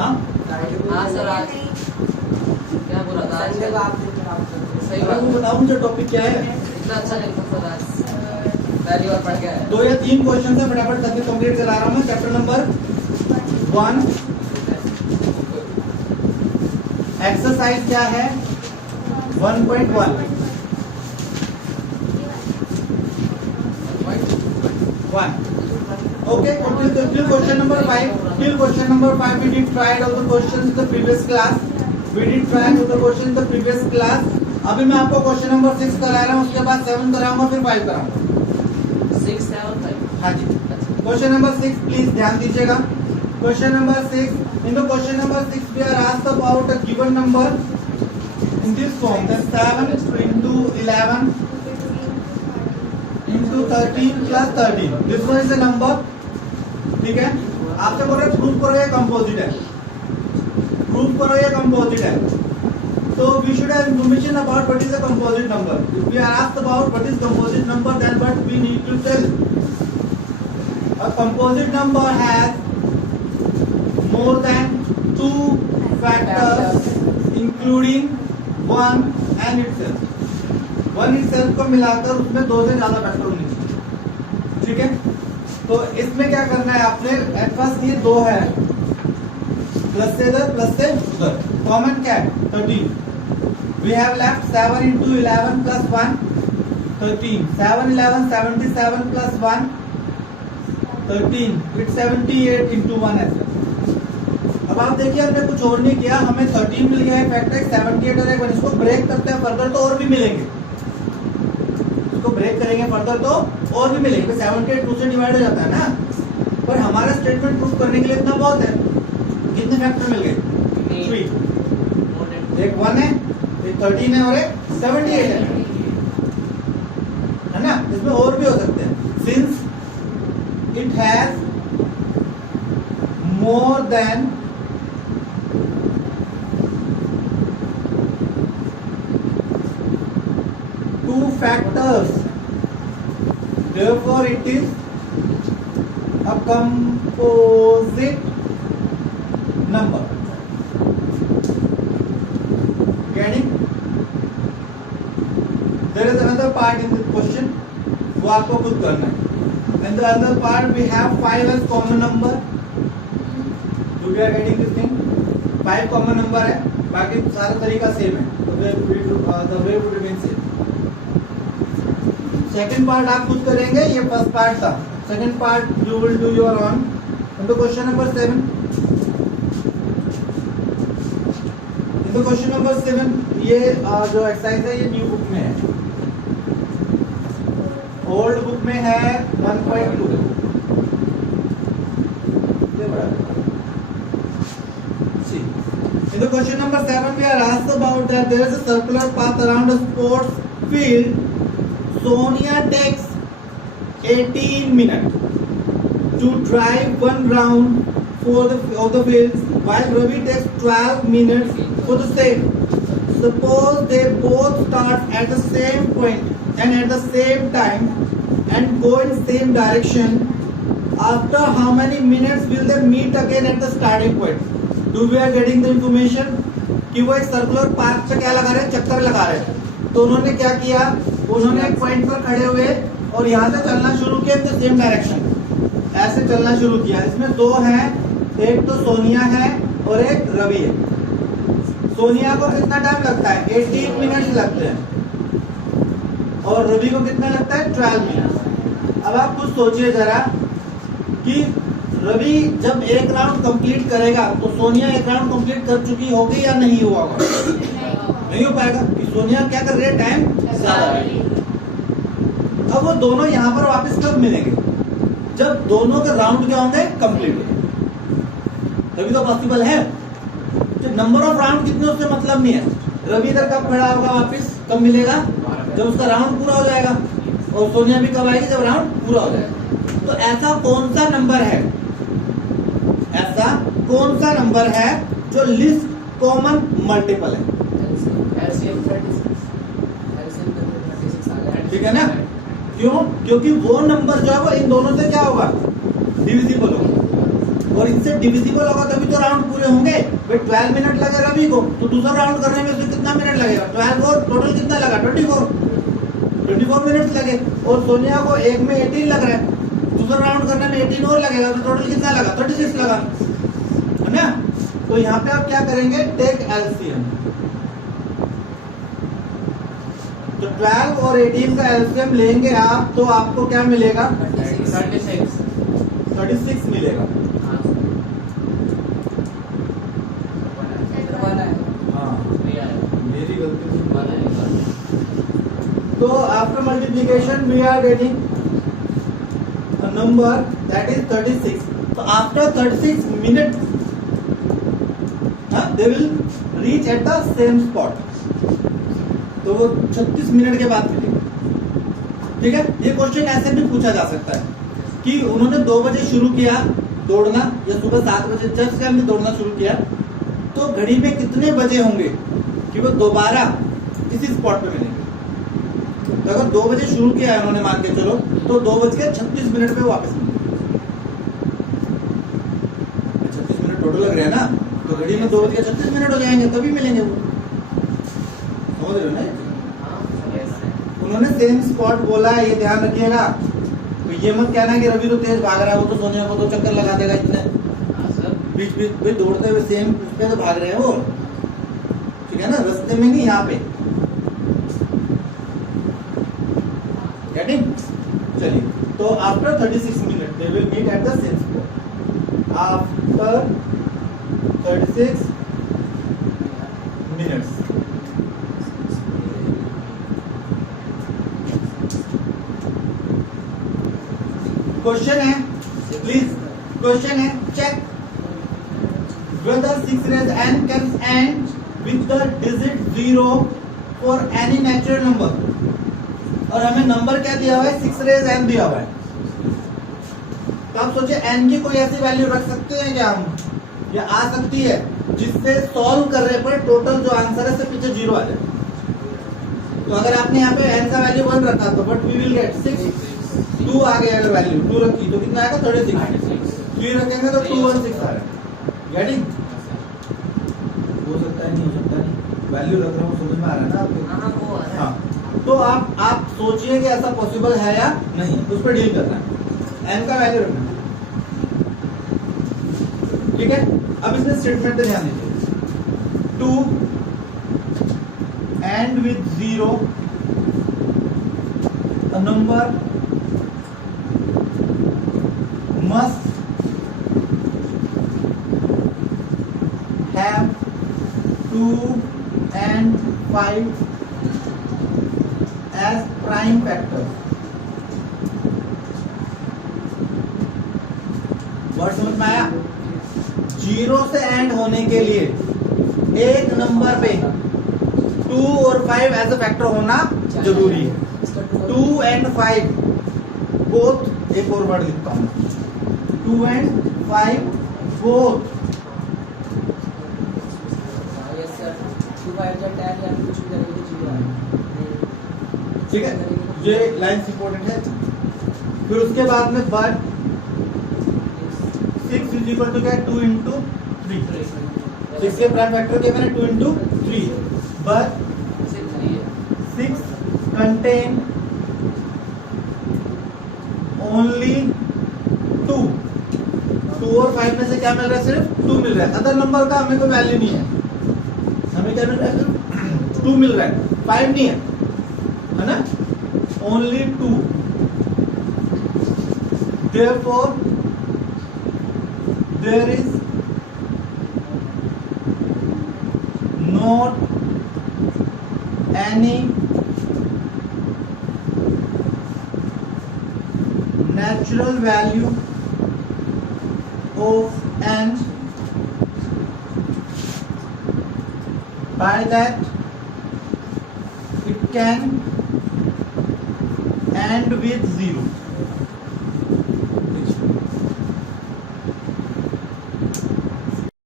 हाँ हाँ सर आज क्या बोला था आज सही अरे बात वो बताओ मुझे टॉपिक क्या है। इतना अच्छा नहीं था सर आज पहली बार पढ़ के आया 2 या 3 क्वेश्चन है, फटाफट करके कंप्लीट करा रहा हूँ। चैप्टर नंबर 1 एक्सरसाइज क्या है 1.1 Okay, till question number 5. Till question number 5, we did try all the questions in the previous class. We did try all the questions in the previous class. अभी मैं आपको question number 6 करा रहा हूँ, उसके बाद 7 कराऊंगा, फिर 5 कराऊंगा। 6 7 5 हाँ जी। क्वेश्चन नंबर 6 प्लीज ध्यान दीजिएगा। Question number 6 in the question number 6 we are asked about a given number in this form, that 7 into 11 into 13 plus 13. This one is a number. ठीक है, आपसे बोल रहे प्रूफ करो ये कंपोजिट है, प्रूफ करो ये कंपोजिट है। So we should have information about what is a composite number. If we are asked about what is composite number, then what we need to tell. A composite number has more than 2 factors, including 1 and itself. 1 itself को मिलाकर उसमें 2 से ज्यादा factor होने चाहिए। ठीक है, तो इसमें क्या करना है आपने, एट फर्स्ट ये 2 है, प्लस से इधर प्लस से उधर, कॉमन क्या है 13। We have left 7 into 11 plus 1 13, 7 11 77 plus 1 13, it's 78 into 1 ऐसे। अब आप देखिए हमने कुछ और नहीं किया, हमें 13 मिल गया है फैक्टर, 78 और एक 1, इसको ब्रेक करते हैं फर्दर तो और भी मिलेंगे, इसको ब्रेक करेंगे फर्दर तो और भी मिलेंगे। 78 2 से डिवाइड हो जाता है ना, पर हमारा स्टेटमेंट प्रूव करने के लिए इतना बहुत है। कितने फैक्टर मिल गए 3, एक 1 है, एक 13 है और एक 78 है ना। इसमें और भी हो सकते हैं, since it has more than 2 factors, therefore it is a composite number. Getting? There is another part in this question, वो आपको खुद करना है। In the other part we have 5 as common number. Do we are getting this thing? 5 common number है, बाकी सारा तरीका same है, the way would remain same. Second part आप खुद करेंगे, ये फर्स्ट पार्ट था। Second part you will do your on. तो क्वेश्चन नंबर 7, तो क्वेश्चन नंबर 7 ये जो एक्सरसाइज है ये न्यू बुक में है, ओल्ड बुक में है 1.2। In the question number 7 we are asked about that there is a circular path around a sports field. Sonia takes 18 minutes to drive 1 round of the fields, while Ravi takes 12 minutes for the same. Suppose they both start at the same point and at the same time and go in same direction. After how many minutes will they meet again at the starting point? Do we are getting the information कि वो एक circular path पे क्या लगा रहे हैं, चक्कर लगा रहे हैं। तो उन्होंने क्या किया, उन्होंने एक पॉइंट पर खड़े हुए और यहाँ से चलना शुरू किया इन द सेम डायरेक्शन, ऐसे चलना शुरू किया। इसमें 2 हैं, एक तो सोनिया है और एक रवि है। सोनिया को कितना टाइम लगता है 18 मिनट्स लगते हैं और रवि को कितना लगता है 12 मिनट्स। अब आप कुछ सोचिए जरा कि रवि जब एक राउंड कंप्लीट करेगा तो सोनिया एक राउंड कंप्लीट कर चुकी होगी या नहीं हुआ होगा, नहीं हो पाएगा कि सोनिया क्या कर रही है, टाइम ज्यादा। अब वो दोनों यहाँ पर वापस कब मिलेंगे, जब दोनों के राउंड क्या होंगे कंप्लीट, तभी तो पॉसिबल है। तो नंबर ऑफ राउंड कितने उससे मतलब नहीं है। रवि इधर कब खड़ा होगा वापस, कब मिलेगा, जब उसका राउंड पूरा हो जाएगा, और सोनिया भी कब आएगी, जब राउंड पूरा हो जाएगा। तो ऐसा कौन सा नंबर है, ऐसा कौन सा नंबर है जो लिस्ट कॉमन मल्टीपल है, ठीक है ना। क्यों, क्योंकि वो नंबर जो है वो इन दोनों से क्या होगा, डिविजिबल होगा, और इनसे डिविजिबल होगा तभी तो राउंड पूरे होंगे। 12 मिनट लगे रवि को, तो दूसरा राउंड करने में उसे कितना मिनट लगेगा? 12 और टोटल कितना लगा? 24 मिनट्स लगे। और सोनिया को एक में 18 लग रहा है, दूसरा राउंड करने में 18 और लगेगा, तो टोटल कितना लगा? 36 लगा, है ना? तो यहाँ पे आप क्या करेंगे? Take LCM. तो 12 और 18 का एलसीएम लेंगे आप, तो आपको क्या मिलेगा? 36 मिलेगा। हाँ, मेरी गलती से। तो after multiplication we are getting a number that is 36. So after 36 minutes, they will reach at the same spot. तो वो 36 मिनट के बाद मिलेगा। ठीक है, ये क्वेश्चन ऐसे भी पूछा जा सकता है कि उन्होंने 2 बजे शुरू किया दौड़ना, या सुबह 7 बजे जब से हमने दौड़ना शुरू किया, तो घड़ी में कितने बजे होंगे कि वो दोबारा इसी स्पॉट पे मिलेंगे? तो अगर 2 बजे शुरू किया है उन्होंने, मान के चलो, तो 2:36 पे वापस मिलेंगे। 36 मिनट टोटल लग रहे हैं ना, तो घड़ी में 2:36 हो जाएंगे, तभी मिलेंगे वो। समझ रहे हो ना? उन्होंने सेम स्पॉट बोला है, ये ध्यान रखिएगा। तो ये मत कहना कि रवि तो तेज भाग रहा है, वो तो सोनिया को तो चक्कर लगा देगा इतने बीच बीच में दौड़ते हुए सेम पे तो भाग रहे हैं वो। ठीक है ना, रास्ते में नहीं, यहाँ पे। गेटिंग? चलिए, तो after 36 minute they will meet at the same spot. After 36 minutes question है, प्लीज क्वेश्चन है, check whether 6 raised n can end with the digit 0 for any natural number। और हमें नंबर क्या दिया हुआ है? 6 रेज n दिया हुआ है। तो आप सोचे n की कोई ऐसी वैल्यू रख सकते हैं क्या हम, या आ सकती है जिससे सॉल्व करने पर टोटल जो आंसर है से पीछे 0 आ जाए? तो अगर आपने यहाँ पे n का वैल्यू 1 रखा तो बट वी विल गेट 6। 2 आ गया, अगर वैल्यू 2 रखी तो कितना आएगा? 36। 3 रखेंगे तो 216 आ रहा है। गेटिंग? हो सकता है, नहीं हो सकता, नहीं वैल्यू रख रहा हूँ, समझ में आ रहा है ना आपको? हाँ, तो आप सोचिए कि ऐसा पॉसिबल है या नहीं, उस पर डील करना है। n का वैल्यू रखना है, ठीक है? अब इसमें स्टेटमेंट पे ध्यान दीजिए। To end with 0 a number must have 2 and 5 as prime factors। Word समझ में आया? 0 से एंड होने के लिए एक नंबर पे 2 और 5 एज अ फैक्टर होना जरूरी है। 2 and 5 बोथ, एक और वर्ड लिखता हूं, 2 and 5 बोथ। ठीक है, ये लाइन इंपॉर्टेंट है। फिर उसके बाद में बट 6 इज इक्वल टू क्या? 2 into 3। 6 के प्राइम फैक्टर के मैंने 2 into 3, बट 6 contain only 2। 2 और 5 में से क्या मिल रहा है? सिर्फ 2 मिल रहा है। अदर नंबर का हमें कोई वैल्यू नहीं है, हमें क्या मिल रहा है? सिर्फ 2 मिल रहा है, 5 नहीं है ना? Only 2। Therefore there is not any natural value of n by that it can end with 0।